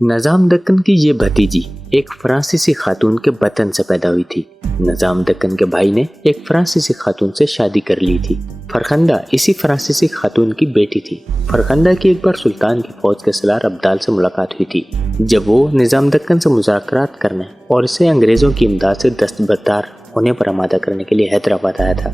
نظام دکن کی یہ بھتیجی ایک فرانسیسی خاتون کے بطن سے پیدا ہوئی تھی۔ نظام دکن کے بھائی نے ایک فرانسیسی خاتون سے شادی کر لی تھی۔ فرخندہ اسی فرانسیسی خاتون کی بیٹی تھی۔ فرخندہ کی ایک بار سلطان کی فوج کے سالار ابدال سے ملاقات ہوئی تھی، جب وہ نظام دکن سے مذاکرات کرنے اور اسے انگریزوں کی امداد سے دستبردار ہونے پر آمادہ کرنے کے لیے حیدرآباد آیا تھا۔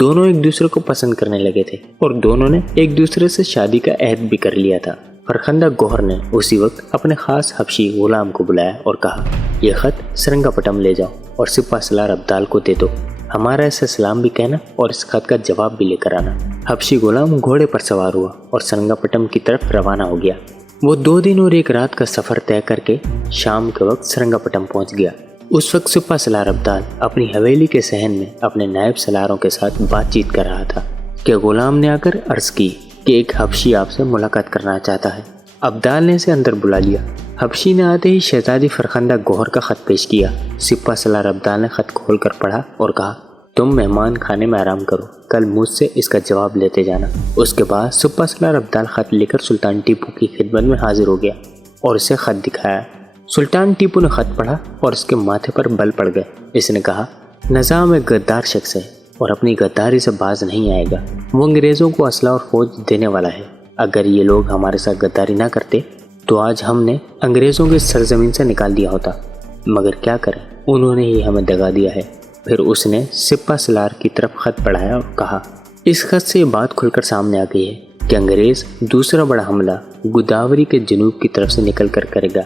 دونوں ایک دوسرے کو پسند کرنے لگے تھے اور دونوں نے ایک دوسرے سے شادی کا عہد بھی کر لیا تھا۔ فرخندہ گوہر نے اسی وقت اپنے خاص حبشی غلام کو بلایا اور کہا، یہ خط سرنگا پٹم لے جاؤ اور سپہ سالار ابدال کو دے دو۔ ہمارا اسے سلام بھی کہنا اور اس خط کا جواب بھی لے کر آنا۔ حبشی غلام گھوڑے پر سوار ہوا اور سرنگا پٹم کی طرف روانہ ہو گیا۔ وہ 2 دن اور 1 رات کا سفر طے کر کے شام کے وقت سرنگا پٹم پہنچ گیا۔ اس وقت سپہ سالار ابدال اپنی حویلی کے صحن میں اپنے نائب سالاروں کے ساتھ بات چیت کر رہا تھا کہ غلام نے آ کر عرض کی کہ ایک حبشی آپ سے ملاقات کرنا چاہتا ہے۔ ابدال نے اسے اندر بلا لیا۔ حبشی نے آتے ہی شہزادی فرخندہ گوہر کا خط پیش کیا۔ سپہ سالار ابدال نے خط کھول کر پڑھا اور کہا، تم مہمان خانے میں آرام کرو، کل مجھ سے اس کا جواب لیتے جانا۔ اس کے بعد سپہ سالار ابدال خط لے کر سلطان ٹیپو کی خدمت میں حاضر ہو گیا اور اسے خط دکھایا۔ سلطان ٹیپو نے خط پڑھا اور اس کے ماتھے پر بل پڑ گئے۔ اس نے کہا، نظام ایک غدار شخص ہے اور اپنی غداری سے باز نہیں آئے گا۔ وہ انگریزوں کو اسلحہ اور فوج دینے والا ہے۔ اگر یہ لوگ ہمارے ساتھ غداری نہ کرتے تو آج ہم نے انگریزوں کی سرزمین سے نکال دیا ہوتا، مگر کیا کریں، انہوں نے ہی ہمیں دگا دیا ہے۔ پھر اس نے سپہ سالار کی طرف خط پڑھایا اور کہا، اس خط سے یہ بات کھل کر سامنے آ گئی ہے کہ انگریز دوسرا بڑا حملہ گوداوری کے جنوب کی طرف سے نکل کر کرے گا۔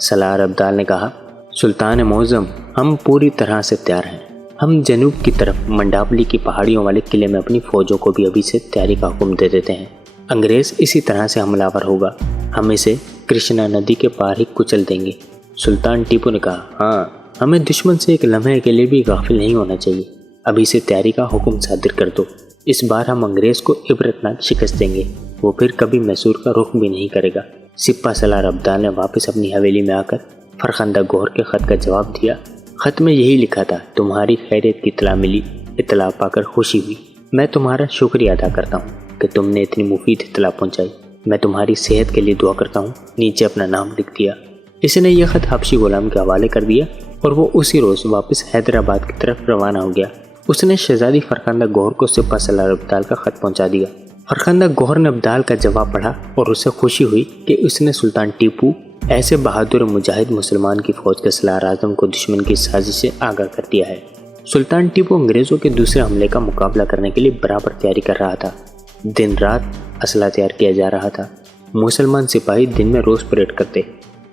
سالار ابدال نے کہا، سلطان معظم، ہم پوری طرح سے تیار ہیں۔ ہم جنوب کی طرف منڈاپلی کی پہاڑیوں والے قلعے میں اپنی فوجوں کو بھی ابھی سے تیاری کا حکم دے دیتے ہیں۔ انگریز اسی طرح سے حملہ آور ہوگا، ہم اسے کرشنا ندی کے پار ہی کچل دیں گے۔ سلطان ٹیپو نے کہا، ہاں، ہمیں دشمن سے ایک لمحے کے لیے بھی غافل نہیں ہونا چاہیے۔ ابھی سے تیاری کا حکم صادر کر دو۔ اس بار ہم انگریز کو عبرتناک شکست دیں گے، وہ پھر کبھی میسور کا رخ بھی نہیں کرے گا۔ سپہ سالار ابدال نے واپس اپنی حویلی میں آ کر فرخندہ گوہر کے خط کا جواب دیا۔ خط میں یہی لکھا تھا، تمہاری خیریت کی اطلاع ملی، اطلاع پا کر خوشی ہوئی۔ میں تمہارا شکریہ ادا کرتا ہوں کہ تم نے اتنی مفید اطلاع پہنچائی۔ میں تمہاری صحت کے لیے دعا کرتا ہوں۔ نیچے اپنا نام لکھ دیا۔ اس نے یہ خط حبشی غلام کے حوالے کر دیا اور وہ اسی روز واپس حیدرآباد کی طرف روانہ ہو گیا۔ اس نے شہزادی فرخندہ گوہر کو سپہ سالار ابدال کا خط پہنچا دیا۔ فرخندہ گوہر نے ابدال کا جواب پڑھا اور اسے خوشی ہوئی کہ اس نے سلطان ٹیپو ایسے بہادر مجاہد مسلمان کی فوج کے سالار اعظم کو دشمن کی سازش سے آگاہ کر دیا ہے۔ سلطان ٹیپو انگریزوں کے دوسرے حملے کا مقابلہ کرنے کے لیے برابر تیاری کر رہا تھا۔ دن رات اسلحہ تیار کیا جا رہا تھا۔ مسلمان سپاہی دن میں روز پریڈ کرتے۔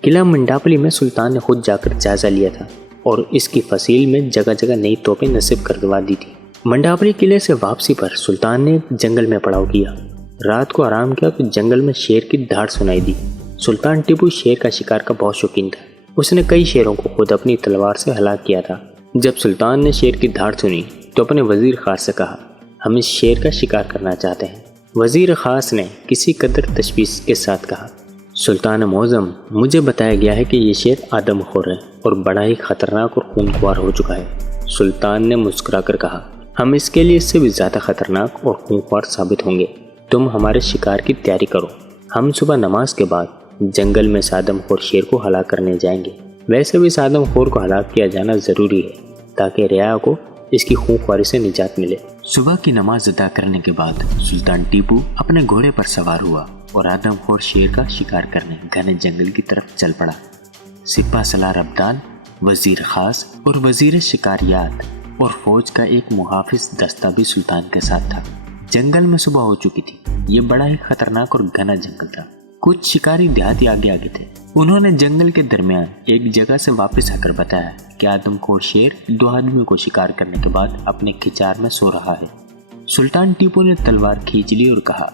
قلعہ منڈاپلی میں سلطان نے خود جا کر جائزہ لیا تھا اور اس کی فصیل میں جگہ جگہ نئی توپیں نصب کروا دی تھی۔ منڈاپلی قلعے سے واپسی پر سلطان نے جنگل میں پڑاؤ کیا۔ رات کو آرام کیا تو جنگل میں شیر کی دھاڑ سنائی دی۔ سلطان ٹیپو شیر کا شکار کا بہت شوقین تھا۔ اس نے کئی شیروں کو خود اپنی تلوار سے ہلاک کیا تھا۔ جب سلطان نے شیر کی دھاڑ سنی تو اپنے وزیر خاص سے کہا، ہم اس شیر کا شکار کرنا چاہتے ہیں۔ وزیر خاص نے کسی قدر تشویش کے ساتھ کہا، سلطان معظم، مجھے بتایا گیا ہے کہ یہ شیر آدم خور ہے اور بڑا ہی خطرناک اور خونخوار ہو چکا ہے۔ سلطان نے مسکرا کر کہا، ہم اس کے لیے اس سے بھی زیادہ خطرناک اور خونخوار ثابت ہوں گے۔ تم ہمارے شکار کی تیاری کرو۔ ہم صبح نماز کے بعد جنگل میں اس آدم خور شیر کو ہلاک کرنے جائیں گے۔ ویسے بھی اس آدم خور کو ہلاک کیا جانا ضروری ہے تاکہ رعایا کو اس کی خونخواری سے نجات ملے۔ صبح کی نماز ادا کرنے کے بعد سلطان ٹیپو اپنے گھوڑے پر سوار ہوا اور آدم خور شیر کا شکار کرنے گھنے جنگل کی طرف چل پڑا۔ سپہ سالار ابدال، وزیر خاص اور وزیر شکاریات اور فوج کا ایک محافظ دستہ بھی سلطان کے ساتھ تھا۔ جنگل میں صبح ہو چکی تھی۔ یہ بڑا ہی خطرناک اور گھنا جنگل تھا۔ کچھ شکاری دیہاتی آگے تھے۔ انہوں نے جنگل کے درمیان ایک جگہ سے واپس آ کر بتایا کہ آدم خور شیر 2 آدمیوں کو شکار کرنے کے بعد اپنے کھچار میں سو رہا ہے۔ سلطان ٹیپو نے تلوار کھینچ لی اور کہا،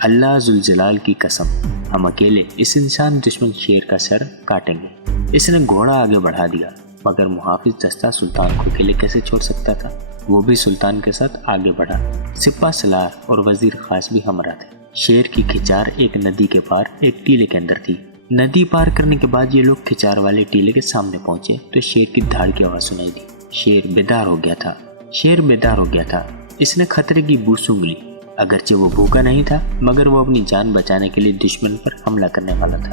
اللہ ذوالجلال کی قسم، ہم اکیلے اس انسان دشمن شیر کا سر کاٹیں گے۔ اس نے گھوڑا آگے بڑھا دیا، مگر محافظ دستہ سلطان کو اکیلے کیسے چھوڑ سکتا تھا؟ وہ بھی سلطان کے ساتھ آگے بڑھا۔ سپہ سالار اور وزیر خاص بھی ہمراہ تھے۔ شیر کی کھچار ایک ندی کے پار ایک ٹیلے کے اندر تھی۔ ندی پار کرنے کے بعد یہ لوگ کھچار والے ٹیلے کے سامنے پہنچے تو شیر کی دھاڑ کی آواز سنائی دی۔ شیر بیدار ہو گیا تھا۔ اس نے خطرے کی بو سونگھ لی۔ اگرچہ وہ بھوکا نہیں تھا مگر وہ اپنی جان بچانے کے لیے دشمن پر حملہ کرنے والا تھا۔